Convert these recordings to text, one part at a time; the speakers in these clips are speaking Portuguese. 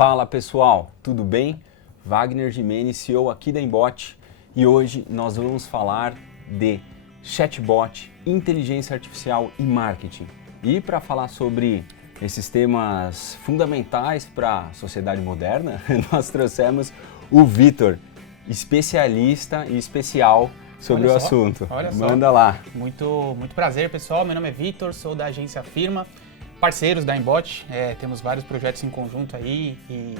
Fala pessoal, tudo bem? Wagner Gimenez, CEO aqui da Embot, e hoje nós vamos falar de chatbot, inteligência artificial e marketing. E para falar sobre esses temas fundamentais para a sociedade moderna, nós trouxemos o Vitor, especialista e especial sobre o assunto. Manda lá. Muito prazer, pessoal. Meu nome é Vitor, sou da agência Firma, parceiros da Embot. Temos vários projetos em conjunto aí e,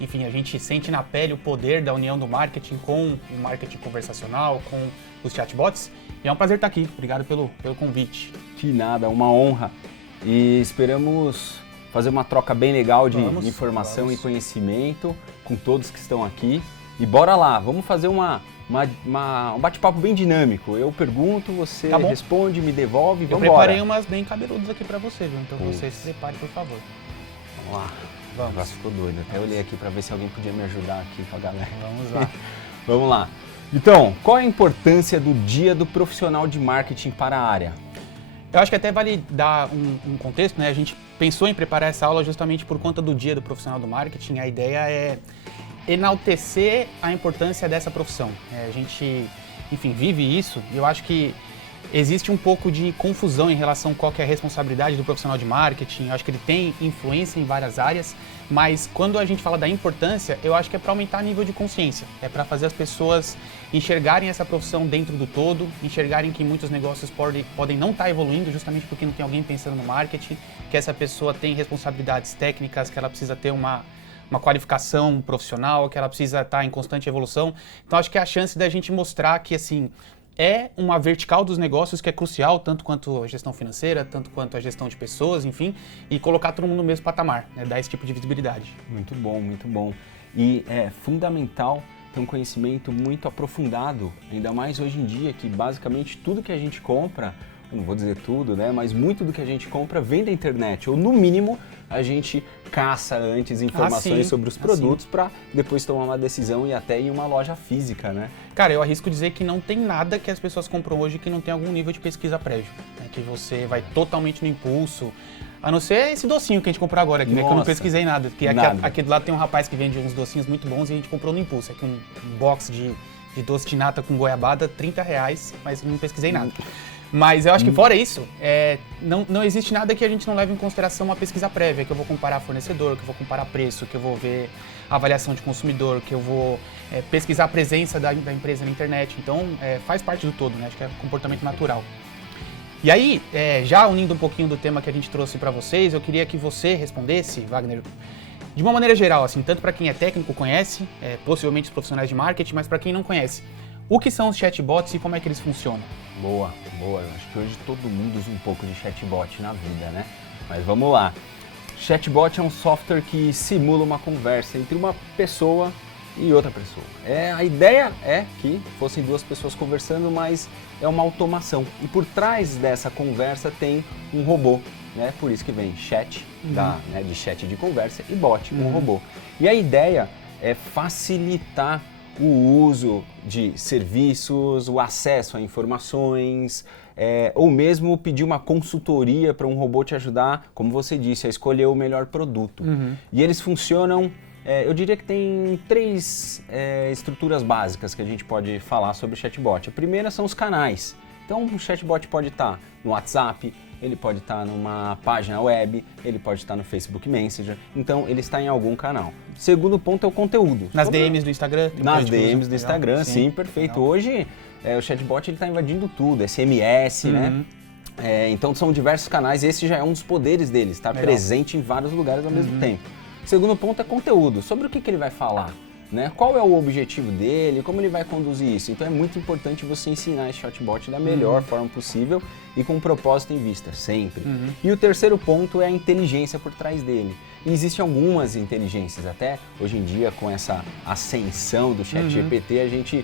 enfim, a gente sente na pele o poder da união do marketing com o marketing conversacional, com os chatbots. E é um prazer estar aqui. Obrigado pelo convite. De nada, uma honra. E esperamos fazer uma troca bem legal de informação e conhecimento com todos que estão aqui. E bora lá, vamos fazer um bate-papo bem dinâmico. Eu pergunto, você responde, me devolve, vamos embora. Eu preparei umas bem cabeludas aqui pra você, viu? Então você se prepare, por favor. Vamos lá. Vamos. O negócio ficou doido. Até olhei aqui pra ver se alguém podia me ajudar aqui com a galera. Vamos lá. Vamos lá. Então, qual é a importância do dia do profissional de marketing para a área? Eu acho que até vale dar um contexto, né? A gente pensou em preparar essa aula justamente por conta do dia do profissional do marketing. A ideia é enaltecer a importância dessa profissão. A gente, enfim, vive isso e eu acho que existe um pouco de confusão em relação a qual que é a responsabilidade do profissional de marketing. Eu acho que ele tem influência em várias áreas, mas quando a gente fala da importância, eu acho que é para aumentar o nível de consciência. É para fazer as pessoas enxergarem essa profissão dentro do todo, enxergarem que muitos negócios podem não estar evoluindo justamente porque não tem alguém pensando no marketing, que essa pessoa tem responsabilidades técnicas, que ela precisa ter uma qualificação profissional, que ela precisa estar em constante evolução. Então, acho que é a chance da gente mostrar que, assim, é uma vertical dos negócios que é crucial, tanto quanto a gestão financeira, tanto quanto a gestão de pessoas, enfim, e colocar todo mundo no mesmo patamar, né, dar esse tipo de visibilidade. Muito bom, muito bom. E é fundamental ter um conhecimento muito aprofundado, ainda mais hoje em dia, que basicamente tudo que a gente compra, eu não vou dizer tudo, né, mas muito do que a gente compra vem da internet, ou no mínimo a gente caça antes informações sobre os produtos para depois tomar uma decisão e até ir em uma loja física, né? Cara, eu arrisco dizer que não tem nada que as pessoas compram hoje que não tem algum nível de pesquisa prévio, né? Que você vai totalmente no impulso, a não ser esse docinho que a gente comprou agora aqui, né? Que eu não pesquisei nada, porque aqui do lado tem um rapaz que vende uns docinhos muito bons e a gente comprou no impulso, aqui um box de doce de nata com goiabada, R$30, mas não pesquisei nada. Mas eu acho que fora isso, não existe nada que a gente não leve em consideração uma pesquisa prévia, que eu vou comparar fornecedor, que eu vou comparar preço, que eu vou ver avaliação de consumidor, que eu vou pesquisar a presença da empresa na internet. Então, faz parte do todo, né? Acho que é comportamento natural. E aí, já unindo um pouquinho do tema que a gente trouxe para vocês, eu queria que você respondesse, Wagner, de uma maneira geral, assim, tanto para quem é técnico conhece, possivelmente os profissionais de marketing, mas para quem não conhece, o que são os chatbots e como é que eles funcionam? Boa. Eu acho que hoje todo mundo usa um pouco de chatbot na vida, né? Mas vamos lá. Chatbot é um software que simula uma conversa entre uma pessoa e outra pessoa. A ideia é que fossem duas pessoas conversando, mas é uma automação. E por trás dessa conversa tem um robô, né? Por isso que vem chat, de chat de conversa, e bot, um robô. E a ideia é facilitar o uso de serviços, o acesso a informações, ou mesmo pedir uma consultoria para um robô te ajudar, como você disse, a escolher o melhor produto. E eles funcionam, eu diria que tem três estruturas básicas que a gente pode falar sobre o chatbot. A primeira são os canais. Então o chatbot pode estar no WhatsApp, ele pode estar numa página web, ele pode estar no Facebook Messenger, então ele está em algum canal. Segundo ponto é o conteúdo. Nas DMs do Instagram? Nas DMs do Instagram, sim, perfeito. Legal. Hoje o chatbot está invadindo tudo, SMS, né? Então são diversos canais e esse já é um dos poderes dele, estar presente em vários lugares ao mesmo tempo. Segundo ponto é conteúdo, sobre o que ele vai falar. Né? Qual é o objetivo dele, como ele vai conduzir isso? Então é muito importante você ensinar esse chatbot da melhor forma possível e com um propósito em vista, sempre. E o terceiro ponto é a inteligência por trás dele. E existem algumas inteligências, até hoje em dia com essa ascensão do ChatGPT, a gente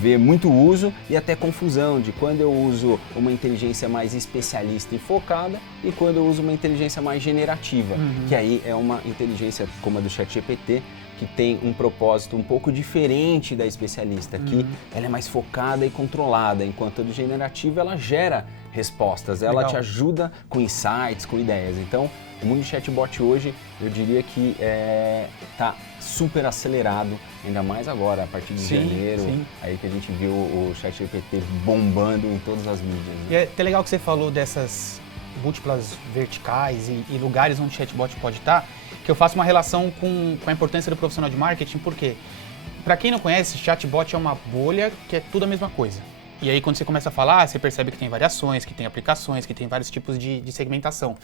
vê muito uso e até confusão de quando eu uso uma inteligência mais especialista e focada e quando eu uso uma inteligência mais generativa, que aí é uma inteligência como a do ChatGPT, que tem um propósito um pouco diferente da especialista, que ela é mais focada e controlada, enquanto a do generativo ela gera respostas, ela Legal. te ajuda com insights, com ideias. Então, o mundo de chatbot hoje, eu diria que está super acelerado, ainda mais agora, a partir de janeiro, aí que a gente viu o ChatGPT bombando em todas as mídias. Né? E é até legal que você falou dessas múltiplas verticais e lugares onde o chatbot pode estar, que eu faço uma relação com a importância do profissional de marketing, porque, para quem não conhece, chatbot é uma bolha que é tudo a mesma coisa. E aí, quando você começa a falar, você percebe que tem variações, que tem aplicações, que tem vários tipos de segmentação.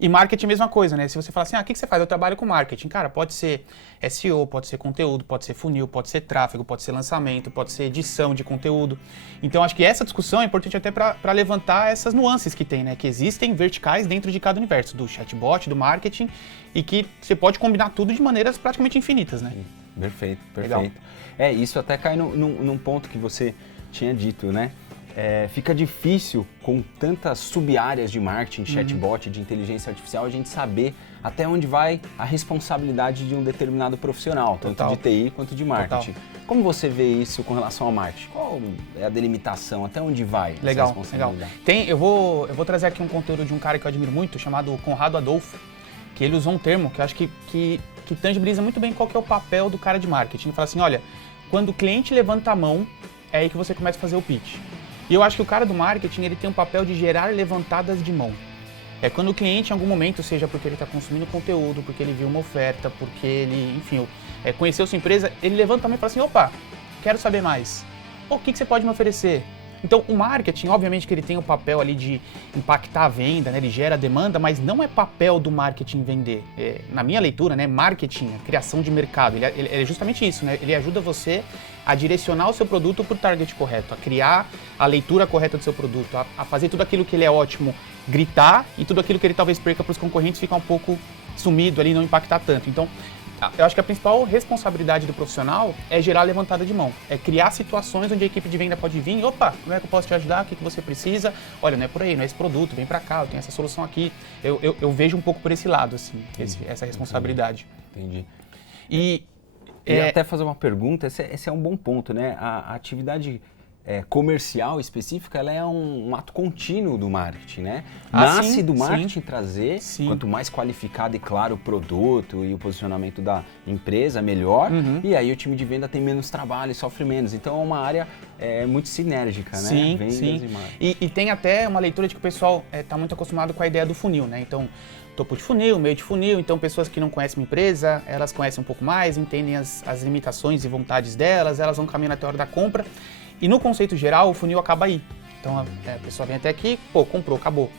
E marketing é a mesma coisa, né? Se você falar assim, o que você faz? Eu trabalho com marketing. Cara, pode ser SEO, pode ser conteúdo, pode ser funil, pode ser tráfego, pode ser lançamento, pode ser edição de conteúdo. Então, acho que essa discussão é importante até para levantar essas nuances que tem, né? Que existem verticais dentro de cada universo, do chatbot, do marketing, e que você pode combinar tudo de maneiras praticamente infinitas, né? Perfeito. Legal. Isso até cai num ponto que você tinha dito, né? Fica difícil com tantas sub-áreas de marketing, chatbot, de inteligência artificial, a gente saber até onde vai a responsabilidade de um determinado profissional, tanto de TI quanto de marketing. Como você vê isso com relação ao marketing? Qual é a delimitação? Até onde vai essa responsabilidade? Eu vou trazer aqui um conteúdo de um cara que eu admiro muito, chamado Conrado Adolfo, que ele usou um termo que eu acho que tangibiliza muito bem qual que é o papel do cara de marketing. Ele fala assim, olha, quando o cliente levanta a mão, é aí que você começa a fazer o pitch. E eu acho que o cara do marketing, ele tem um papel de gerar levantadas de mão. É quando o cliente, em algum momento, seja porque ele está consumindo conteúdo, porque ele viu uma oferta, porque ele, enfim, conheceu sua empresa, ele levanta a mão e fala assim, opa, quero saber mais. O que você pode me oferecer? Então, o marketing, obviamente que ele tem o papel ali de impactar a venda, né? Ele gera demanda, mas não é papel do marketing vender. Na minha leitura, né? Marketing, a criação de mercado, ele é justamente isso, né? Ele ajuda você a direcionar o seu produto para o target correto, a criar a leitura correta do seu produto, a fazer tudo aquilo que ele é ótimo gritar e tudo aquilo que ele talvez perca para os concorrentes ficar um pouco sumido ali, não impactar tanto. Então, eu acho que a principal responsabilidade do profissional é gerar a levantada de mão, é criar situações onde a equipe de venda pode vir, opa, como é que eu posso te ajudar, o que você precisa, olha, não é por aí, não é esse produto, vem pra cá, eu tenho essa solução aqui, eu vejo um pouco por esse lado, assim, essa responsabilidade. Entendi. E até fazer uma pergunta, esse é um bom ponto, né? A atividade comercial específica, ela é um ato contínuo do marketing, né? Nasce do marketing trazer, quanto mais qualificado e claro o produto e o posicionamento da empresa, melhor, e aí o time de venda tem menos trabalho e sofre menos. Então é uma área muito sinérgica, né? Vendas e marketing. E tem até uma leitura de que o pessoal está muito acostumado com a ideia do funil, né? Então, topo de funil, meio de funil, então pessoas que não conhecem uma empresa, elas conhecem um pouco mais, entendem as limitações e vontades delas, elas vão caminhando até a hora da compra. E no conceito geral, o funil acaba aí. Então a pessoa vem até aqui, comprou, acabou.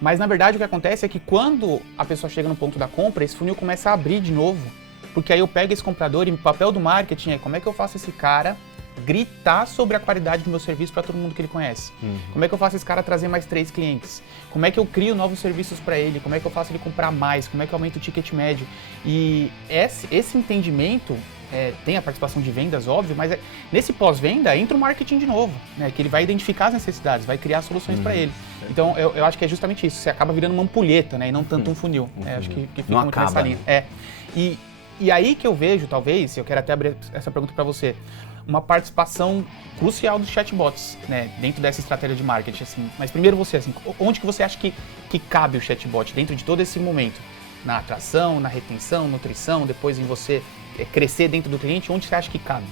Mas na verdade o que acontece é que quando a pessoa chega no ponto da compra, esse funil começa a abrir de novo, porque aí eu pego esse comprador e o papel do marketing é como é que eu faço esse cara gritar sobre a qualidade do meu serviço para todo mundo que ele conhece. Como é que eu faço esse cara trazer mais 3 clientes? Como é que eu crio novos serviços para ele? Como é que eu faço ele comprar mais? Como é que eu aumento o ticket médio? E esse entendimento tem a participação de vendas, óbvio, mas nesse pós-venda entra o marketing de novo, né? Que ele vai identificar as necessidades, vai criar soluções para ele. Então, eu acho que é justamente isso. Você acaba virando uma ampulheta, né? E não tanto um funil. Acho que fica não muito acaba, nessa linha. E aí que eu vejo, talvez, eu quero até abrir essa pergunta para você, uma participação crucial dos chatbots, né, dentro dessa estratégia de marketing, assim. Mas primeiro você, assim, onde que você acha que cabe o chatbot dentro de todo esse momento? Na atração, na retenção, nutrição, depois em você crescer dentro do cliente, onde você acha que cabe?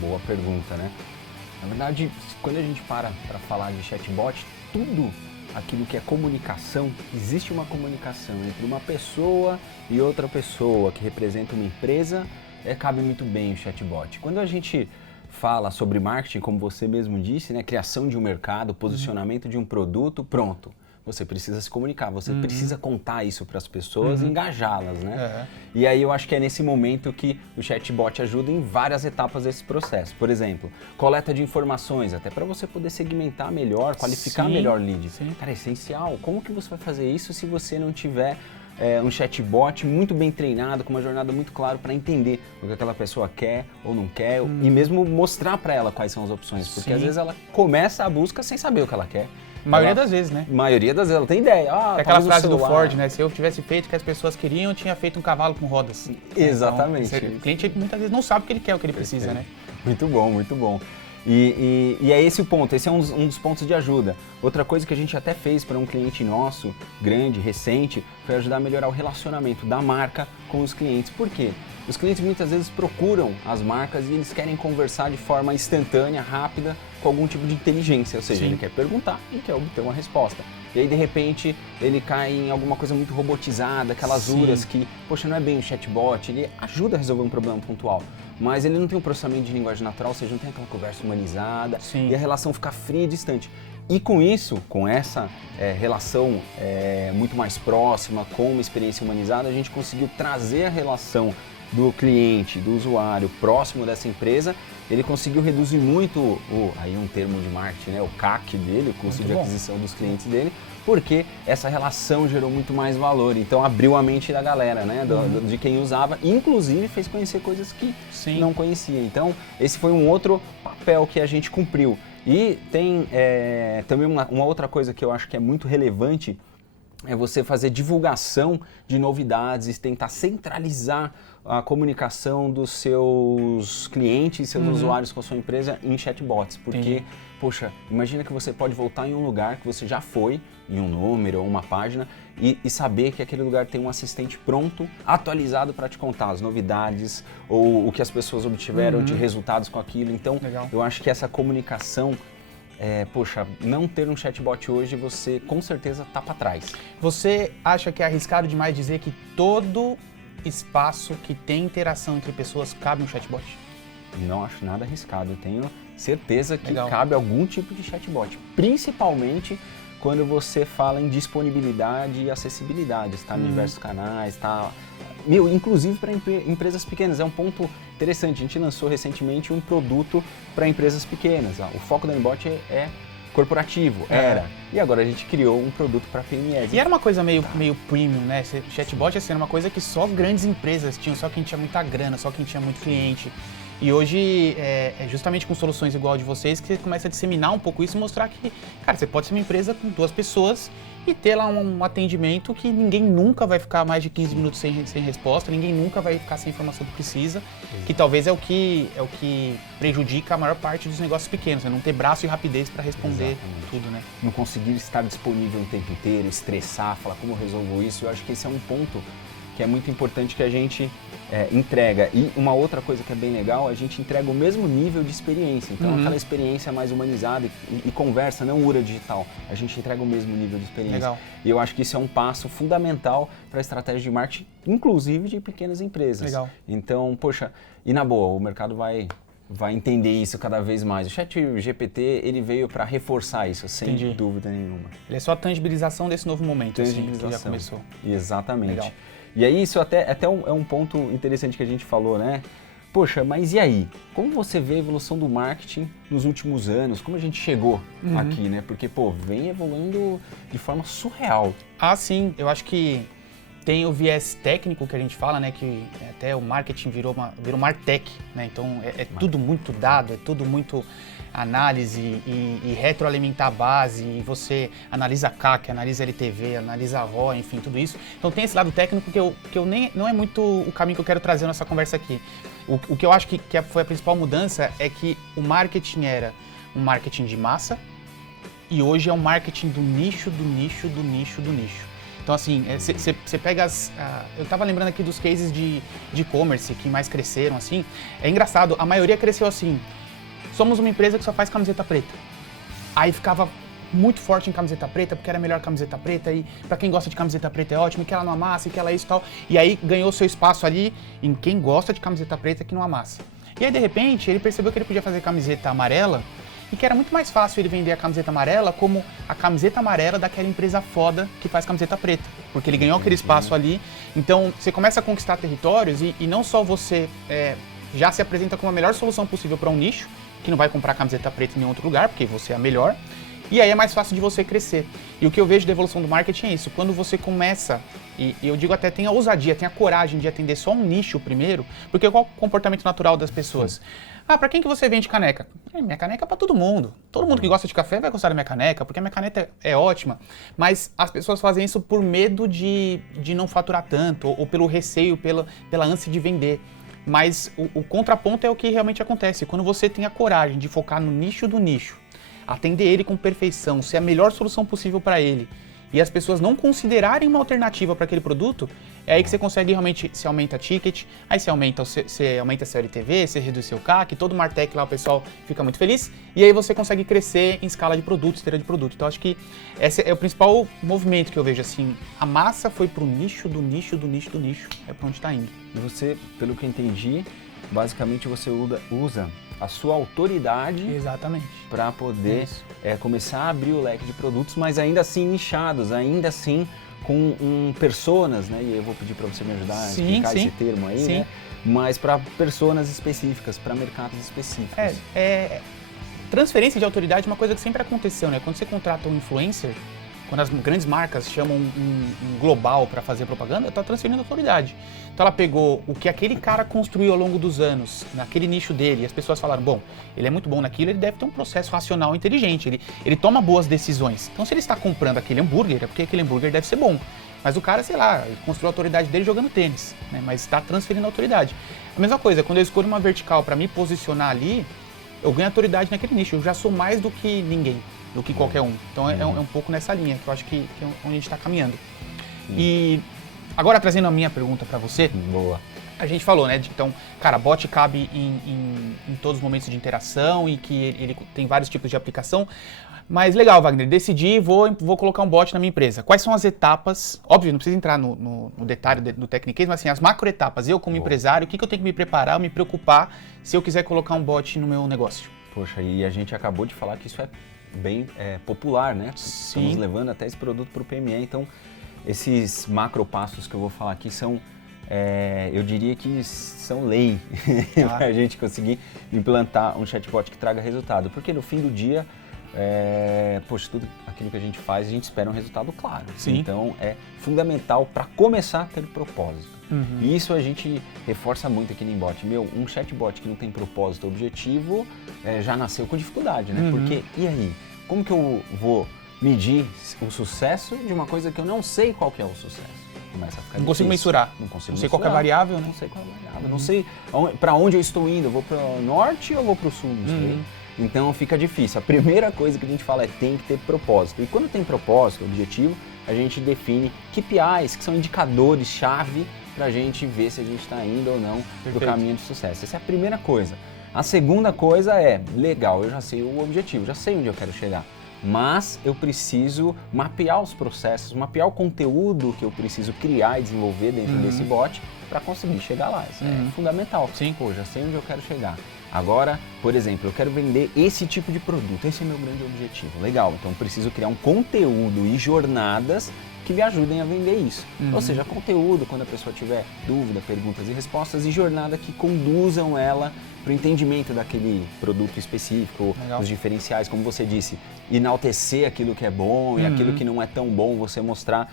Boa pergunta, né? Na verdade, quando a gente para falar de chatbot, tudo aquilo que é comunicação, existe uma comunicação entre uma pessoa e outra pessoa que representa uma empresa, cabe muito bem o chatbot. Quando a gente fala sobre marketing, como você mesmo disse, né, criação de um mercado, posicionamento de um produto, pronto. Você precisa se comunicar, você precisa contar isso para as pessoas e engajá-las, né? E aí eu acho que é nesse momento que o chatbot ajuda em várias etapas desse processo. Por exemplo, coleta de informações, até para você poder segmentar melhor, qualificar melhor lead. Cara, é essencial. Como que você vai fazer isso se você não tiver um chatbot muito bem treinado, com uma jornada muito clara para entender o que aquela pessoa quer ou não quer e mesmo mostrar para ela quais são as opções, porque às vezes ela começa a busca sem saber o que ela quer. Maioria das vezes, né? Maioria das vezes, ela tem ideia. É aquela frase do Ford, né? Se eu tivesse feito o que as pessoas queriam, eu tinha feito um cavalo com rodas. Exatamente. Então, o cliente muitas vezes não sabe o que ele quer, o que ele precisa, né? Muito bom, muito bom. E é esse o ponto, esse é um dos pontos de ajuda. Outra coisa que a gente até fez para um cliente nosso, grande, recente, foi ajudar a melhorar o relacionamento da marca com os clientes. Por quê? Os clientes muitas vezes procuram as marcas e eles querem conversar de forma instantânea, rápida, com algum tipo de inteligência, ou seja, Sim. ele quer perguntar e quer obter uma resposta. E aí, de repente, ele cai em alguma coisa muito robotizada, aquelas Sim. URAs que, poxa, não é bem um chatbot, ele ajuda a resolver um problema pontual, mas ele não tem um processamento de linguagem natural, ou seja, não tem aquela conversa humanizada, Sim. e a relação fica fria e distante. E com isso, com essa relação muito mais próxima, com uma experiência humanizada, a gente conseguiu trazer a relação do cliente, do usuário próximo dessa empresa. Ele conseguiu reduzir muito, aí um termo de marketing, né, o CAC dele, o custo de aquisição dos clientes dele, porque essa relação gerou muito mais valor. Então abriu a mente da galera, né, de quem usava, inclusive fez conhecer coisas que não conhecia. Então esse foi um outro papel que a gente cumpriu. E tem também uma outra coisa que eu acho que é muito relevante, é você fazer divulgação de novidades e tentar centralizar a comunicação dos seus clientes, seus usuários com a sua empresa em chatbots. Porque, poxa, imagina que você pode voltar em um lugar que você já foi, em um número ou uma página, e saber que aquele lugar tem um assistente pronto, atualizado para te contar as novidades ou o que as pessoas obtiveram de resultados com aquilo. Então, eu acho que essa comunicação... poxa, não ter um chatbot hoje, você com certeza tá para trás. Você acha que é arriscado demais dizer que todo espaço que tem interação entre pessoas cabe um chatbot? Não acho nada arriscado, eu tenho certeza que Legal. cabe algum tipo de chatbot, principalmente quando você fala em disponibilidade e acessibilidade, está em diversos canais, está... inclusive para empresas pequenas, é um ponto interessante. A gente lançou recentemente um produto para empresas pequenas. O foco da Inbot é corporativo, era. E agora a gente criou um produto para PMEs. E era uma coisa meio premium, né? Chatbot assim, era uma coisa que só grandes empresas tinham, só quem tinha muita grana, só quem tinha muito cliente. E hoje é justamente com soluções igual a de vocês que você começa a disseminar um pouco isso e mostrar que, cara, você pode ser uma empresa com 2 pessoas e ter lá um atendimento que ninguém nunca vai ficar mais de 15 minutos sem resposta, ninguém nunca vai ficar sem a informação que precisa, que talvez é o que prejudica a maior parte dos negócios pequenos, né? Não ter braço e rapidez para responder tudo, né? Não conseguir estar disponível o tempo inteiro, estressar, falar como eu resolvo isso. Eu acho que esse é um ponto que é muito importante que a gente entrega. E uma outra coisa que é bem legal, a gente entrega o mesmo nível de experiência. Então, aquela experiência mais humanizada e conversa, não URA digital. A gente entrega o mesmo nível de experiência. Legal. E eu acho que isso é um passo fundamental para a estratégia de marketing, inclusive de pequenas empresas. Legal. Então, poxa, e na boa, o mercado vai entender isso cada vez mais. O ChatGPT, ele veio para reforçar isso, sem dúvida nenhuma. Ele é só a tangibilização desse novo momento, assim, que já começou. Exatamente. Legal. E aí isso até é um ponto interessante que a gente falou, né? Poxa, mas e aí? Como você vê a evolução do marketing nos últimos anos? Como a gente chegou aqui, né? Porque, vem evoluindo de forma surreal. Ah, sim. Eu acho que tem o viés técnico que a gente fala, né? Que até o marketing virou martech, né? Então é tudo muito dado, é tudo muito análise e retroalimentar a base, e você analisa CAC, analisa LTV, analisa ROI, enfim, tudo isso. Então tem esse lado técnico que eu nem não é muito o caminho que eu quero trazer nessa conversa aqui. O que eu acho que foi a principal mudança é que o marketing era um marketing de massa e hoje é um marketing do nicho, do nicho, do nicho, do nicho. Então, assim, você pega eu estava lembrando aqui dos cases de e-commerce que mais cresceram, assim. É engraçado, a maioria cresceu assim. Somos uma empresa que só faz camiseta preta. Aí ficava muito forte em camiseta preta, porque era a melhor camiseta preta, e para quem gosta de camiseta preta é ótimo, e que ela não amassa, e que ela é isso e tal. E aí ganhou seu espaço ali em quem gosta de camiseta preta que não amassa. E aí, de repente, ele percebeu que ele podia fazer camiseta amarela, e que era muito mais fácil ele vender a camiseta amarela como a camiseta amarela daquela empresa foda que faz camiseta preta, porque ele ganhou aquele espaço ali. Então, você começa a conquistar territórios e não só você já se apresenta como a melhor solução possível para um nicho, que não vai comprar camiseta preta em nenhum outro lugar, porque você é a melhor, e aí é mais fácil de você crescer. E o que eu vejo da evolução do marketing é isso, quando você começa, e eu digo até tem a ousadia, tem a coragem de atender só um nicho primeiro, porque qual é o comportamento natural das pessoas? Para quem que você vende caneca? Minha caneca é para todo mundo. Todo mundo que gosta de café vai gostar da minha caneca, porque a minha caneca é ótima. Mas as pessoas fazem isso por medo de não faturar tanto, ou pelo receio, pela ânsia de vender. Mas o contraponto é o que realmente acontece. Quando você tem a coragem de focar no nicho do nicho, atender ele com perfeição, ser a melhor solução possível para ele, e as pessoas não considerarem uma alternativa para aquele produto, é aí que você consegue realmente, se aumenta ticket, aí você aumenta seu LTV, você reduz seu CAC, todo o Martech lá o pessoal fica muito feliz, e aí você consegue crescer em escala de produto, esteira de produto. Então acho que esse é o principal movimento que eu vejo, assim, a massa foi pro nicho do nicho do nicho do nicho, é para onde está indo. E você, pelo que eu entendi, basicamente você usa a sua autoridade para poder começar a abrir o leque de produtos, mas ainda assim nichados, ainda assim com personas, né? E eu vou pedir para você me ajudar a explicar esse termo aí, né? Mas para personas específicas, para mercados específicos. Transferência de autoridade é uma coisa que sempre aconteceu, né? Quando você contrata um influencer, quando as grandes marcas chamam um global para fazer propaganda, está transferindo autoridade. Então ela pegou o que aquele cara construiu ao longo dos anos, naquele nicho dele, e as pessoas falaram, bom, ele é muito bom naquilo, ele deve ter um processo racional inteligente, ele toma boas decisões. Então se ele está comprando aquele hambúrguer, é porque aquele hambúrguer deve ser bom. Mas o cara, sei lá, ele construiu a autoridade dele jogando tênis, né? Mas está transferindo autoridade. A mesma coisa, quando eu escolho uma vertical para me posicionar ali, eu ganho autoridade naquele nicho, eu já sou mais do que ninguém, do que qualquer um. Então é um pouco nessa linha, que eu acho que é onde a gente está caminhando. E agora trazendo a minha pergunta para você. Boa. A gente falou, né, então, cara, bot cabe em todos os momentos de interação e que ele tem vários tipos de aplicação. Mas legal, Wagner, decidi, vou colocar um bot na minha empresa. Quais são as etapas? Óbvio, não precisa entrar no detalhe do Techniquez, mas assim, as macro etapas. Eu como empresário, o que eu tenho que me preparar, me preocupar se eu quiser colocar um bot no meu negócio? Poxa, e a gente acabou de falar que isso é bem popular, né? Sim. Estamos levando até esse produto para o PME, então esses macro passos que eu vou falar aqui são, eu diria que são lei para a gente conseguir implantar um chatbot que traga resultado, porque no fim do dia, poxa, tudo aquilo que a gente faz, a gente espera um resultado claro. Sim. Então é fundamental para começar a ter propósito. E isso a gente reforça muito aqui no Inbot. Um chatbot que não tem propósito, objetivo, já nasceu com dificuldade, né? Porque, e aí? Como que eu vou medir o sucesso de uma coisa que eu não sei qual que é o sucesso? Começa a ficar Não consigo mensurar. Não sei qual que é a variável, né? Não sei qual é a variável. Não sei para onde eu estou indo. Eu vou para o norte ou vou para o sul? Não sei. Então fica difícil. A primeira coisa que a gente fala é tem que ter propósito. E quando tem propósito, objetivo, a gente define KPIs, que são indicadores-chave para a gente ver se a gente está indo ou não do caminho de sucesso. Essa é a primeira coisa. A segunda coisa é, legal, eu já sei o objetivo, já sei onde eu quero chegar, mas eu preciso mapear os processos, mapear o conteúdo que eu preciso criar e desenvolver dentro desse bot para conseguir chegar lá. Isso é fundamental. Sim. Pô, já sei onde eu quero chegar. Agora, por exemplo, eu quero vender esse tipo de produto, esse é o meu grande objetivo. Legal, então eu preciso criar um conteúdo e jornadas que me ajudem a vender isso. Ou seja, conteúdo quando a pessoa tiver dúvida, perguntas e respostas, e jornada que conduzam ela para o entendimento daquele produto específico, os diferenciais, como você disse, enaltecer aquilo que é bom e aquilo que não é tão bom, você mostrar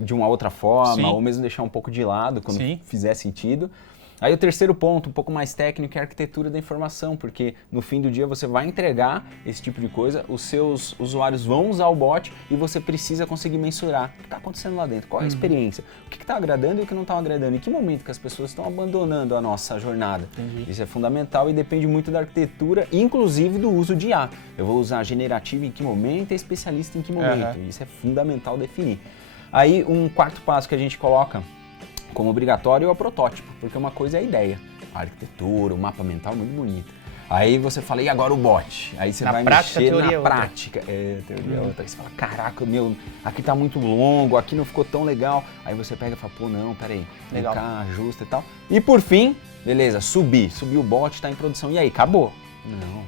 de uma outra forma, ou mesmo deixar um pouco de lado quando fizer sentido. Aí o terceiro ponto, um pouco mais técnico, é a arquitetura da informação, porque no fim do dia você vai entregar esse tipo de coisa, os seus usuários vão usar o bot e você precisa conseguir mensurar o que está acontecendo lá dentro, qual é a experiência, o que está agradando e o que não está agradando, em que momento que as pessoas estão abandonando a nossa jornada. Isso é fundamental e depende muito da arquitetura, inclusive do uso de IA. Eu vou usar generativa em que momento e especialista em que momento, isso é fundamental definir. Aí um quarto passo que a gente coloca como obrigatório é o protótipo, porque uma coisa é a ideia, a arquitetura, o mapa mental é muito bonito. Aí você fala, e agora o bot? Aí você vai mexer na prática. Teoria é outra. Aí você fala, caraca, aqui tá muito longo, aqui não ficou tão legal. Aí você pega e fala, pô, não, peraí, legal, cá, ajusta e tal. E por fim, beleza, subiu o bot, tá em produção. E aí, acabou? Não.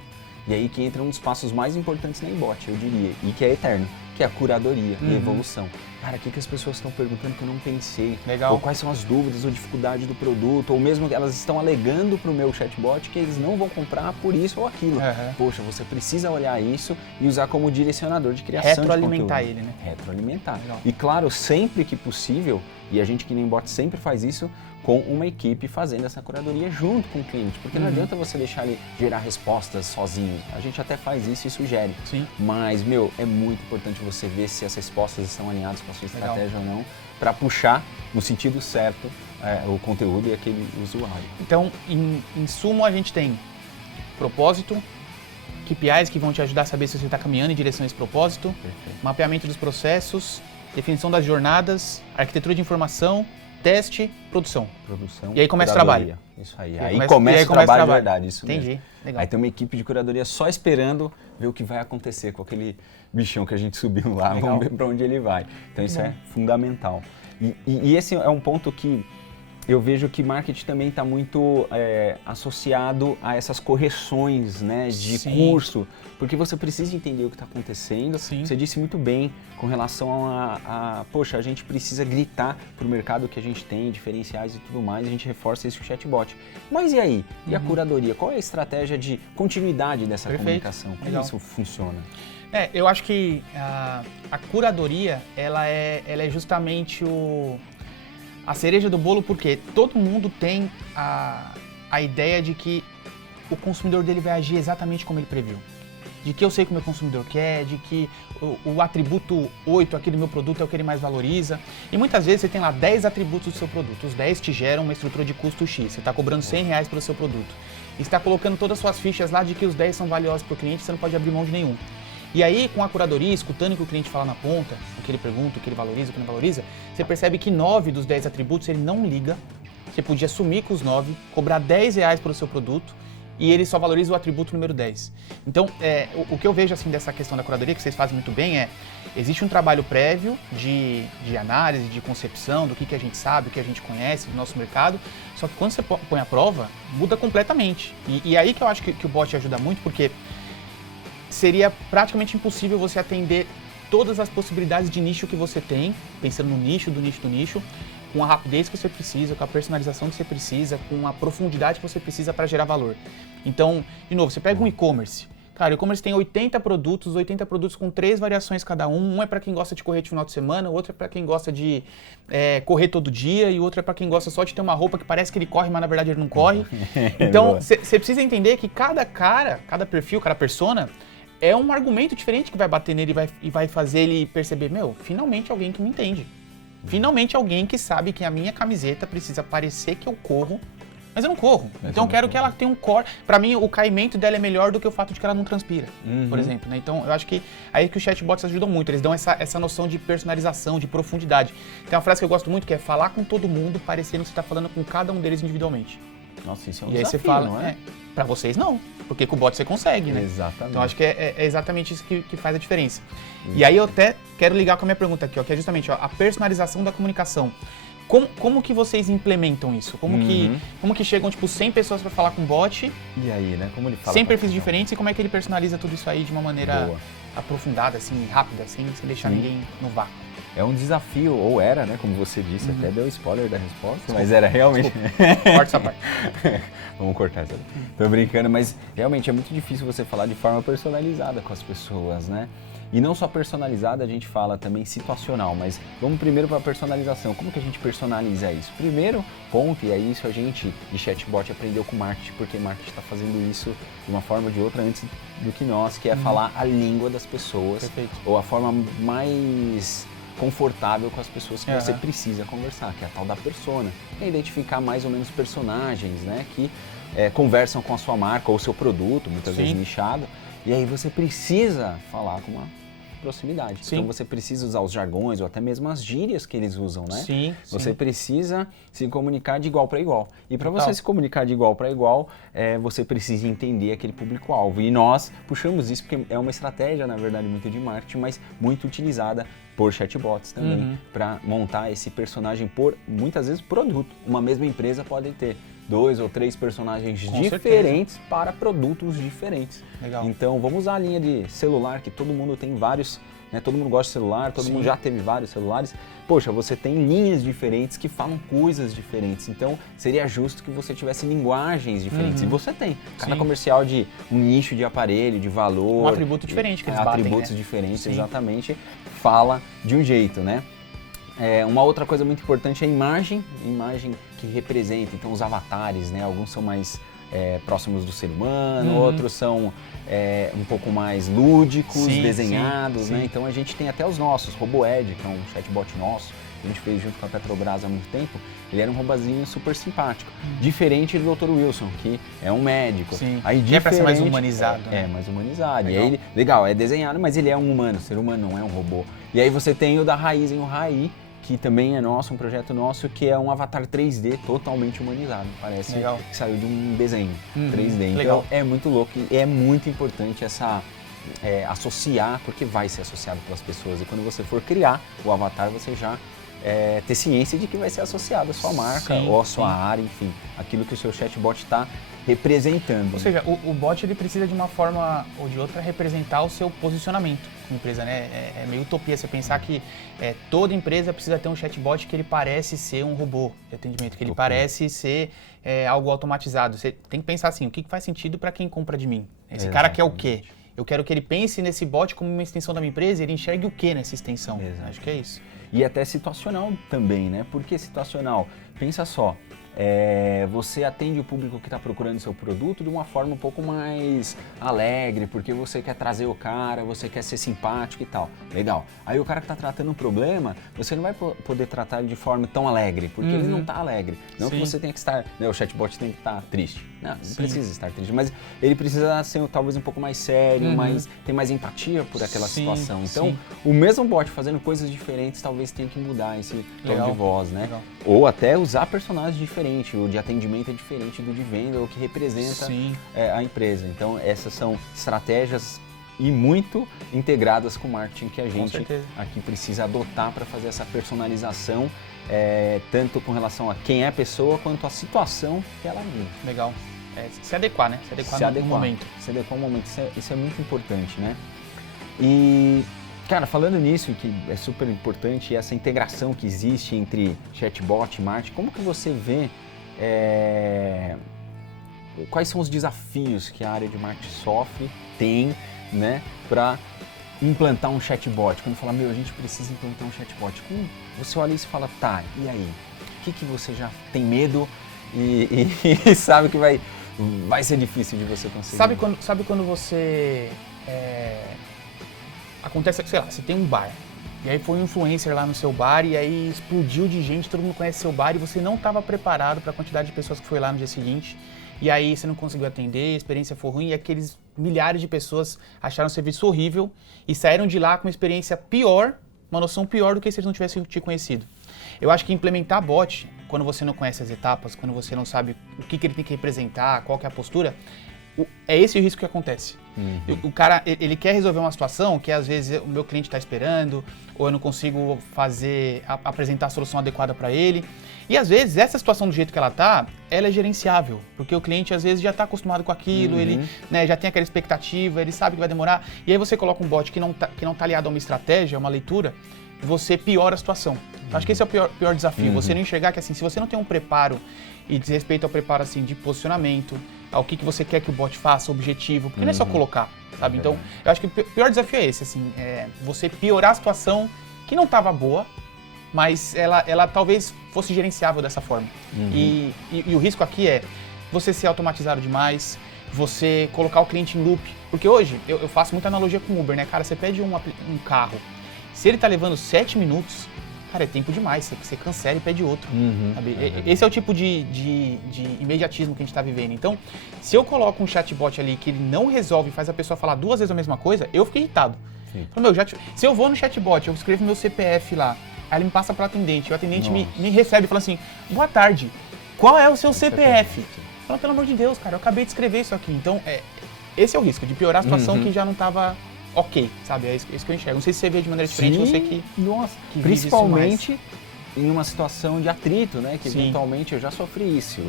E aí que entra um dos passos mais importantes na Inbot, eu diria, e que é eterno, que é a curadoria e evolução. Cara, o que as pessoas estão perguntando que eu não pensei? Legal. Ou quais são as dúvidas ou dificuldade do produto, ou mesmo que elas estão alegando para o meu chatbot que eles não vão comprar por isso ou aquilo. Poxa, você precisa olhar isso e usar como direcionador de criação de conteúdo. Retroalimentar ele, né? Retroalimentar. Legal. E claro, sempre que possível, e a gente que no Inbot sempre faz isso, com uma equipe fazendo essa curadoria junto com o cliente, porque não adianta você deixar ele gerar respostas sozinho. A gente até faz isso e sugere. Sim. Mas, é muito importante você ver se as respostas estão alinhadas com a sua estratégia ou não, para puxar no sentido certo o conteúdo e aquele usuário. Então, em sumo, a gente tem propósito, KPIs que vão te ajudar a saber se você está caminhando em direção a esse propósito, Perfeito. mapeamento dos processos, definição das jornadas, arquitetura de informação, teste, produção. E aí começa o trabalho. Isso aí. E Aí começa o trabalho de verdade, isso Entendi. mesmo. Legal. Aí tem uma equipe de curadoria só esperando ver o que vai acontecer com aquele bichão que a gente subiu lá, Legal. vamos ver para onde ele vai. Então isso é fundamental. E esse é um ponto que eu vejo que marketing também está muito associado a essas correções, né, de curso, porque você precisa entender o que está acontecendo. Sim. Você disse muito bem com relação poxa, a gente precisa gritar para o mercado que a gente tem, diferenciais e tudo mais, a gente reforça isso com o chatbot. Mas e aí? E a curadoria? Qual é a estratégia de continuidade dessa comunicação? Como isso funciona? Eu acho que a curadoria, ela é justamente a cereja do bolo, porque todo mundo tem a ideia de que o consumidor dele vai agir exatamente como ele previu. De que eu sei que o meu consumidor quer, de que o atributo 8 aqui do meu produto é o que ele mais valoriza. E muitas vezes você tem lá 10 atributos do seu produto. Os 10 te geram uma estrutura de custo X. Você está cobrando R$100 pelo seu produto. E está colocando todas as suas fichas lá de que os 10 são valiosos para o cliente, você não pode abrir mão de nenhum. E aí, com a curadoria, escutando o que o cliente fala na ponta, o que ele pergunta, o que ele valoriza, o que não valoriza, você percebe que 9 dos 10 atributos ele não liga. Você podia sumir com os 9, cobrar R$10 pelo seu produto e ele só valoriza o atributo número 10. Então, o que eu vejo assim dessa questão da curadoria, que vocês fazem muito bem, existe um trabalho prévio de análise, de concepção do que a gente sabe, o que a gente conhece do nosso mercado, só que quando você põe à prova, muda completamente. E aí que eu acho que o bot ajuda muito, porque seria praticamente impossível você atender todas as possibilidades de nicho que você tem, pensando no nicho, do nicho, do nicho, com a rapidez que você precisa, com a personalização que você precisa, com a profundidade que você precisa para gerar valor. Então, de novo, você pega um e-commerce. Cara, o e-commerce tem 80 produtos com 3 variações cada um. Um é para quem gosta de correr de final de semana, o outro é para quem gosta de correr todo dia e o outro é para quem gosta só de ter uma roupa que parece que ele corre, mas na verdade ele não corre. Então, você precisa entender que cada perfil, cada persona, é um argumento diferente que vai bater nele e vai fazer ele perceber, finalmente alguém que me entende. Finalmente alguém que sabe que a minha camiseta precisa parecer que eu corro, mas eu não corro. Então eu quero que ela tenha um core. Pra mim, o caimento dela é melhor do que o fato de que ela não transpira, por exemplo, né? Então eu acho que aí que os chatbots ajudam muito. Eles dão essa noção de personalização, de profundidade. Tem uma frase que eu gosto muito que é falar com todo mundo parecendo que você está falando com cada um deles individualmente. Nossa, isso é um desafio, aí você fala, não é? Pra vocês não, porque com o bot você consegue, né? Exatamente. Então acho que é exatamente isso que faz a diferença. E aí eu até quero ligar com a minha pergunta aqui, que é justamente a personalização da comunicação. Como que vocês implementam isso? Como que chegam, 100 pessoas para falar com o bot? E aí, né? Como ele fala? 100 perfis diferentes e como é que ele personaliza tudo isso aí de uma maneira Boa. aprofundada, assim, rápida, sem deixar ninguém no vácuo? É um desafio, ou era, né? Como você disse, até deu spoiler da resposta, mas era realmente... Corta essa parte. Vamos cortar essa. Tô brincando, mas realmente é muito difícil você falar de forma personalizada com as pessoas, né? E não só personalizada, a gente fala também situacional, mas vamos primeiro para a personalização. Como que a gente personaliza isso? Primeiro ponto, e é isso a gente de chatbot aprendeu com marketing, porque marketing está fazendo isso de uma forma ou de outra antes do que nós, que é falar a língua das pessoas. Perfeito. Ou a forma mais confortável com as pessoas que você precisa conversar, que é a tal da persona. É identificar mais ou menos personagens, né, que conversam com a sua marca ou o seu produto, muitas vezes nichado, e aí você precisa falar com uma proximidade. Sim. Então você precisa usar os jargões ou até mesmo as gírias que eles usam, né? Sim. Você precisa se comunicar de igual para igual. E para Total. você se comunicar de igual para igual, você precisa entender aquele público-alvo. E nós puxamos isso porque é uma estratégia, na verdade, muito de marketing, mas muito utilizada por chatbots também, para montar esse personagem por, muitas vezes, produto. Uma mesma empresa pode ter 2 ou 3 personagens diferentes para produtos diferentes. Legal. Então, vamos usar a linha de celular, que todo mundo tem vários, né? Todo mundo gosta de celular, todo mundo já teve vários celulares. Poxa, você tem linhas diferentes que falam coisas diferentes. Então, seria justo que você tivesse linguagens diferentes. E você tem. Cada comercial de um nicho de aparelho, de valor. Um atributo diferente que eles batem, atributos né? diferentes, exatamente. Fala de um jeito, né? Uma outra coisa muito importante é a imagem que representa, então os avatares, né? Alguns são mais próximos do ser humano, outros são um pouco mais lúdicos, desenhados, né? Então a gente tem até os nossos, RoboEd, que é um chatbot nosso, que a gente fez junto com a Petrobras há muito tempo, ele era um robozinho super simpático. Diferente do Dr. Wilson, que é um médico. Sim. Aí, é pra ser mais humanizado. É, mais humanizado. Legal. E aí, legal, é desenhado, mas ele é um humano, ser humano, não é um robô. E aí você tem o da Raizen, o Rai, que também é nosso, um projeto nosso, que é um avatar 3D totalmente humanizado. Parece que saiu de um desenho 3D. Legal. Então é muito louco e é muito importante essa... associar, porque vai ser associado pelas pessoas. E quando você for criar o avatar, você já ter ciência de que vai ser associado à sua marca ou à sua área, enfim, aquilo que o seu chatbot está representando. Ou seja, o bot ele precisa de uma forma ou de outra representar o seu posicionamento como empresa, né? É meio utopia você pensar que toda empresa precisa ter um chatbot que ele parece ser um robô de atendimento, que ele parece ser algo automatizado. Você tem que pensar assim, o que faz sentido para quem compra de mim? Esse cara quer o quê? Eu quero que ele pense nesse bot como uma extensão da minha empresa e ele enxergue o que nessa extensão? Exato. Acho que é isso. E até situacional também, né? Por que situacional? Pensa só, você atende o público que está procurando seu produto de uma forma um pouco mais alegre, porque você quer trazer o cara, você quer ser simpático e tal. Legal. Aí o cara que está tratando um problema, você não vai poder tratar ele de forma tão alegre, porque ele não está alegre. Não que você tenha que estar, né, o chatbot tem que estar triste. Não precisa estar triste, mas ele precisa ser talvez um pouco mais sério, ter mais empatia por aquela situação. Então, o mesmo bot fazendo coisas diferentes, talvez tenha que mudar esse tom de voz, né? Legal. Ou até usar personagens diferentes, o de atendimento é diferente do de venda, o que representa a empresa. Então, essas são estratégias e muito integradas com o marketing que a gente aqui precisa adotar para fazer essa personalização, tanto com relação a quem é a pessoa, quanto a situação que ela vive. Legal. Se adequar, né? Se adequar no momento. Se adequar ao momento, isso é muito importante, né? E, cara, falando nisso, que é super importante, essa integração que existe entre chatbot e marketing, como que você vê, quais são os desafios que a área de marketing tem, né, para implantar um chatbot? Quando fala, a gente precisa implantar um chatbot, como você olha isso e fala, tá, e aí? O que você já tem medo e sabe que vai ser difícil de você conseguir? Sabe quando você... Acontece, sei lá, você tem um bar, e aí foi um influencer lá no seu bar, e aí explodiu de gente, todo mundo conhece seu bar, e você não estava preparado para a quantidade de pessoas que foi lá no dia seguinte, e aí você não conseguiu atender, a experiência foi ruim, e aqueles milhares de pessoas acharam o serviço horrível, e saíram de lá com uma experiência pior, uma noção pior do que se eles não tivessem te conhecido. Eu acho que implementar bot, quando você não conhece as etapas, quando você não sabe o que ele tem que representar, qual que é a postura, é esse o risco que acontece. O cara, ele quer resolver uma situação que às vezes o meu cliente está esperando, ou eu não consigo apresentar a solução adequada para ele. E às vezes essa situação do jeito que ela é gerenciável, porque o cliente às vezes já está acostumado com aquilo, ele, né, já tem aquela expectativa, ele sabe que vai demorar. E aí você coloca um bot que não tá aliado a uma estratégia, a uma leitura, você piora a situação. Acho que esse é o pior desafio, você não enxergar que assim, se você não tem um preparo e diz respeito ao preparo assim, de posicionamento, ao que você quer que o bot faça, objetivo, porque não é só colocar, sabe? Então, eu acho que o pior desafio é esse, assim, você piorar a situação que não estava boa, mas ela talvez fosse gerenciável dessa forma. E o risco aqui é você ser automatizado demais, você colocar o cliente em loop, porque hoje eu faço muita analogia com o Uber, né? Cara, você pede um carro, se ele tá levando 7 minutos, cara, é tempo demais, você cancela e pede outro. Sabe? Esse é o tipo de imediatismo que a gente está vivendo. Então, se eu coloco um chatbot ali que ele não resolve e faz a pessoa falar 2 vezes a mesma coisa, eu fico irritado. Falo, se eu vou no chatbot, eu escrevo meu CPF lá, aí ele me passa para o atendente, e o atendente me recebe e fala assim, boa tarde, qual é o seu CPF? Fala, pelo amor de Deus, cara, eu acabei de escrever isso aqui. Então, esse é o risco, de piorar a situação que já não estava... ok, sabe? É isso que eu enxergo. Não sei se você vê de maneira diferente, você que... Nossa, que principalmente em uma situação de atrito, né? Que eventualmente eu já sofri isso.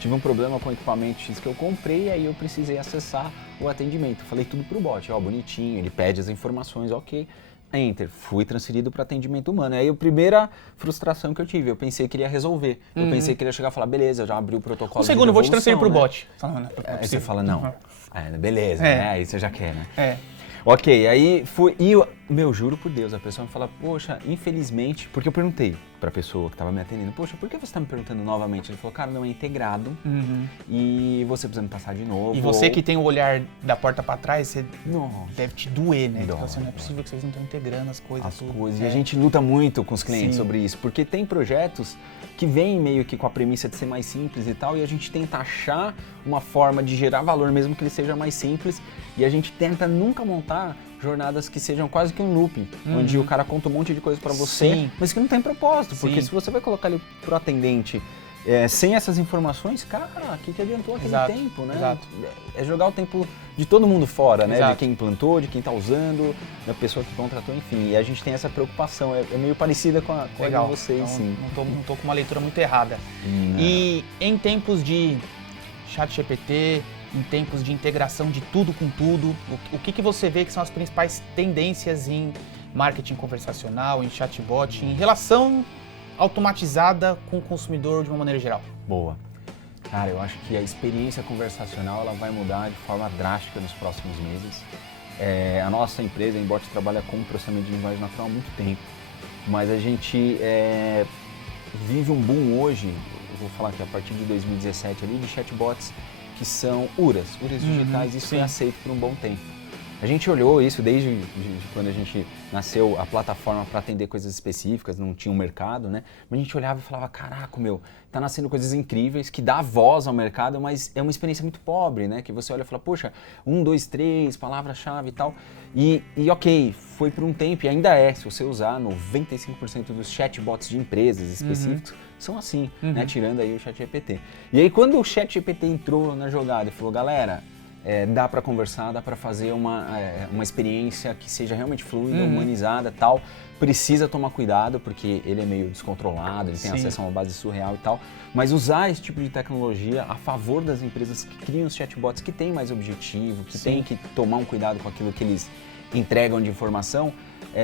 Tive um problema com o equipamento X que eu comprei, aí eu precisei acessar o atendimento. Falei tudo pro bot, bonitinho, ele pede as informações, ok. Enter, fui transferido para atendimento humano. Aí a primeira frustração que eu tive, eu pensei que ele ia resolver. Eu pensei que ele ia chegar e falar, beleza, eu já abri o protocolo de segundo, eu vou te transferir pro né? bot. Aí você fala, não, beleza, né? Aí você já quer, né? Ok, aí foi. Juro por Deus, a pessoa me fala, poxa, infelizmente, porque eu perguntei pra pessoa que tava me atendendo, poxa, por que você tá me perguntando novamente? Ele falou, cara, não é integrado e você precisa me passar de novo. E você que tem o olhar da porta pra trás, você Nossa, deve te doer, né? Dói, Então, assim, não é possível que vocês não estão integrando as coisas. E a gente luta muito com os clientes Sim. sobre isso, porque tem projetos que vêm meio que com a premissa de ser mais simples e tal, e a gente tenta achar uma forma de gerar valor, mesmo que ele seja mais simples, e a gente tenta nunca montar jornadas que sejam quase que um looping, onde o cara conta um monte de coisa pra você, Sim. mas que não tem propósito, porque Sim. se você vai colocar ele pro atendente sem essas informações, cara, o que adiantou aquele Exato, tempo, né? exato. É jogar o tempo de todo mundo fora, né? Exato. De quem implantou, de quem tá usando, da pessoa que contratou, enfim. E a gente tem essa preocupação, é meio parecida com a Legal. de vocês, Então, sim. Não tô com uma leitura muito errada. Não. E em tempos de ChatGPT, em tempos de integração de tudo com tudo, o que você vê que são as principais tendências em marketing conversacional, em chatbot, em relação automatizada com o consumidor de uma maneira geral? Boa. Cara, eu acho que a experiência conversacional ela vai mudar de forma drástica nos próximos meses. A nossa empresa, a Embot, trabalha com processamento de linguagem natural há muito tempo, mas a gente vive um boom hoje, eu vou falar que a partir de 2017 ali, de chatbots que são URAs digitais, isso sim. é aceito por um bom tempo. A gente olhou isso desde quando a gente nasceu a plataforma para atender coisas específicas, não tinha um mercado, né? Mas a gente olhava e falava, caraca, tá nascendo coisas incríveis, que dá voz ao mercado, mas é uma experiência muito pobre, né? Que você olha e fala, poxa, 1, 2, 3, palavra-chave e tal. E ok, foi por um tempo e ainda se você usar 95% dos chatbots de empresas específicos, são assim, né? Tirando aí o ChatGPT. E aí quando o ChatGPT entrou na jogada e falou, galera, dá para conversar, dá para fazer uma experiência que seja realmente fluida, humanizada e tal. Precisa tomar cuidado, porque ele é meio descontrolado, ele tem acesso a uma base surreal e tal. Mas usar esse tipo de tecnologia a favor das empresas que criam os chatbots, que têm mais objetivo, que têm que tomar um cuidado com aquilo que eles entregam de informação,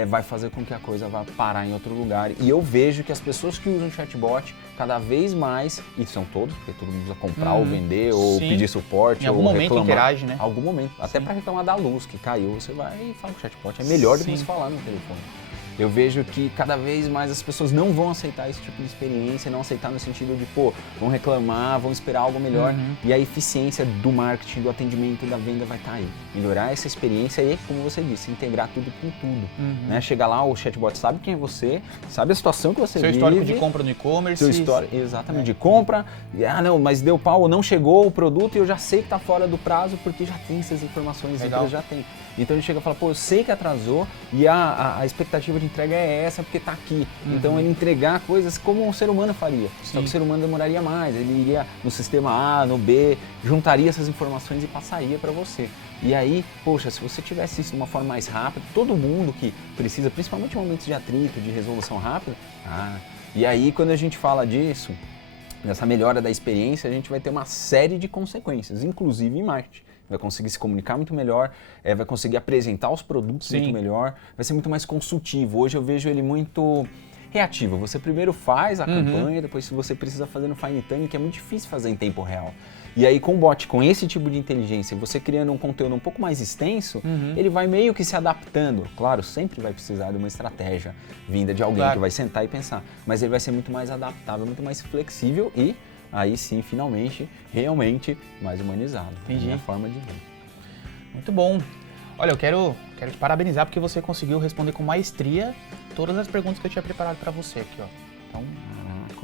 vai fazer com que a coisa vá parar em outro lugar. E eu vejo que as pessoas que usam chatbot, cada vez mais, e são todos, porque todo mundo precisa comprar ou vender, ou pedir suporte, em algum ou momento reclamar. interage, né? Algum momento. Até para reclamar da luz que caiu, você vai e fala com o chatbot. É melhor do que você falar no telefone. Eu vejo que cada vez mais as pessoas não vão aceitar esse tipo de experiência, não aceitar no sentido de, vão reclamar, vão esperar algo melhor. E a eficiência do marketing, do atendimento, da venda vai estar aí. Melhorar essa experiência e, como você disse, integrar tudo com tudo. Né? Chegar lá, o chatbot sabe quem é você, sabe a situação que você vive. Seu histórico de compra no e-commerce. Seu histórico, exatamente, de compra. Não, mas deu pau, ou não chegou o produto e eu já sei que está fora do prazo porque já tem essas informações, as empresas já tem. Então ele chega e fala, eu sei que atrasou e a expectativa de entrega é essa porque está aqui. Então ele entregar coisas como um ser humano faria. Só que o ser humano demoraria mais, ele iria no sistema A, no B, juntaria essas informações e passaria para você. E aí, poxa, se você tivesse isso de uma forma mais rápida, todo mundo que precisa, principalmente em momentos de atrito, de resolução rápida, e aí quando a gente fala disso, dessa melhora da experiência, a gente vai ter uma série de consequências, inclusive em marketing. Vai conseguir se comunicar muito melhor, vai conseguir apresentar os produtos muito melhor, vai ser muito mais consultivo. Hoje eu vejo ele muito reativo. Você primeiro faz a campanha, depois se você precisa fazer no fine tuning, que é muito difícil fazer em tempo real. E aí com o bot, com esse tipo de inteligência, você criando um conteúdo um pouco mais extenso, ele vai meio que se adaptando. Claro, sempre vai precisar de uma estratégia vinda de alguém que vai sentar e pensar, mas ele vai ser muito mais adaptável, muito mais flexível e aí sim, finalmente, realmente mais humanizado. Entendi. Minha forma de ver. Muito bom. Olha, eu quero te parabenizar porque você conseguiu responder com maestria todas as perguntas que eu tinha preparado para você aqui, ó. Então,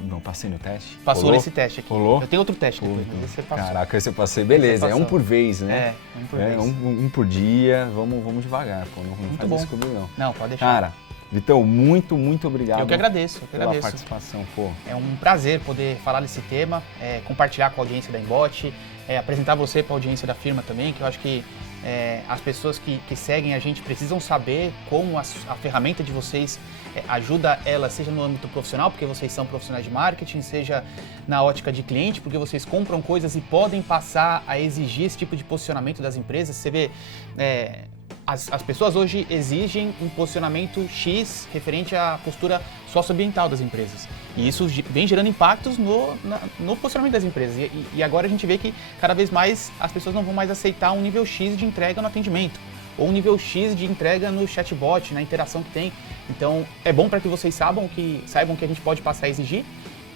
não passei no teste? Passou nesse teste aqui. Rolou? Eu tenho outro teste depois, mas você passou. Caraca, esse eu passei, beleza. É um por vez, né? Um por vez. Um por dia, vamos devagar, não faz isso comigo não. Não, pode deixar. Cara, Vitão, muito obrigado. Eu que agradeço, pela participação, pô. É um prazer poder falar desse tema, compartilhar com a audiência da Embot, apresentar você para a audiência da firma também, que eu acho que as pessoas que seguem a gente precisam saber como a ferramenta de vocês ajuda ela, seja no âmbito profissional, porque vocês são profissionais de marketing, seja na ótica de cliente, porque vocês compram coisas e podem passar a exigir esse tipo de posicionamento das empresas. Você vê... As pessoas hoje exigem um posicionamento X referente à postura socioambiental das empresas. E isso vem gerando impactos no posicionamento das empresas. E agora a gente vê que cada vez mais as pessoas não vão mais aceitar um nível X de entrega no atendimento. ou um nível X de entrega no chatbot, na interação que tem. Então, é bom para que vocês saibam que a gente pode passar a exigir.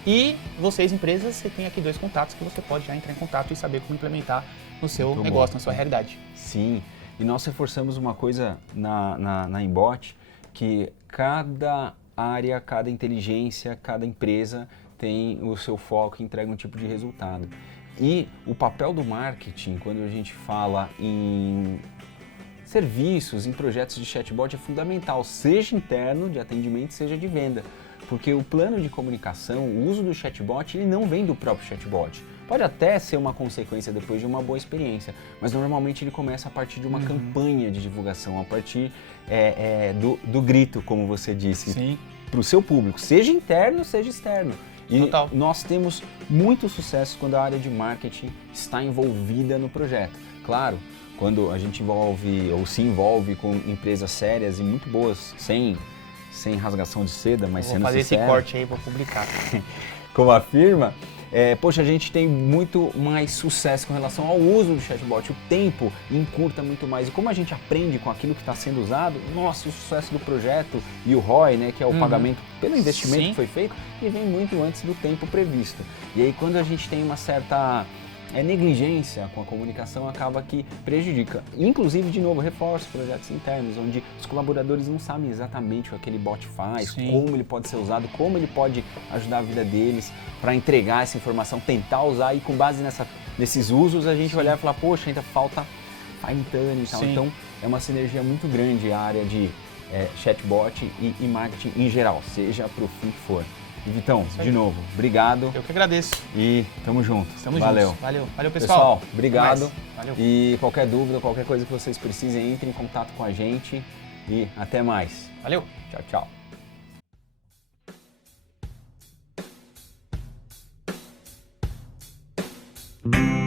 E vocês, empresas, você tem aqui 2 contatos que você pode já entrar em contato e saber como implementar no seu negócio, na sua realidade. Sim, e nós reforçamos uma coisa na Inbot, que cada área, cada inteligência, cada empresa tem o seu foco e entrega um tipo de resultado. E o papel do marketing, quando a gente fala em serviços, em projetos de chatbot, é fundamental, seja interno de atendimento, seja de venda. Porque o plano de comunicação, o uso do chatbot, ele não vem do próprio chatbot. Pode até ser uma consequência depois de uma boa experiência, mas normalmente ele começa a partir de uma campanha de divulgação, a partir do grito, como você disse, para o seu público, seja interno, seja externo. E Total. Nós temos muito sucesso quando a área de marketing está envolvida no projeto. Claro, quando a gente se envolve com empresas sérias e muito boas, sem rasgação de seda, mas sendo sincero. Vou fazer esse corte aí, vou publicar. Como afirma, a gente tem muito mais sucesso com relação ao uso do chatbot, o tempo encurta muito mais. E como a gente aprende com aquilo que está sendo usado, nossa, o sucesso do projeto e o ROI, né, que é o pagamento pelo investimento que foi feito, ele vem muito antes do tempo previsto. E aí quando a gente tem uma certa negligência com a comunicação, acaba que prejudica. Inclusive, de novo, reforça projetos internos, onde os colaboradores não sabem exatamente o que aquele bot faz, como ele pode ser usado, como ele pode ajudar a vida deles para entregar essa informação, tentar usar, e com base nesses usos a gente olhar e falar, poxa, ainda falta fine tuning e tal. Então, é uma sinergia muito grande a área de chatbot e marketing em geral, seja para o fim que for. E Vitão, de novo, obrigado. Eu que agradeço. E tamo junto. Valeu. Juntos. Valeu, pessoal. Obrigado. Valeu. E qualquer dúvida, qualquer coisa que vocês precisem, entre em contato com a gente. E até mais. Valeu. Tchau, tchau.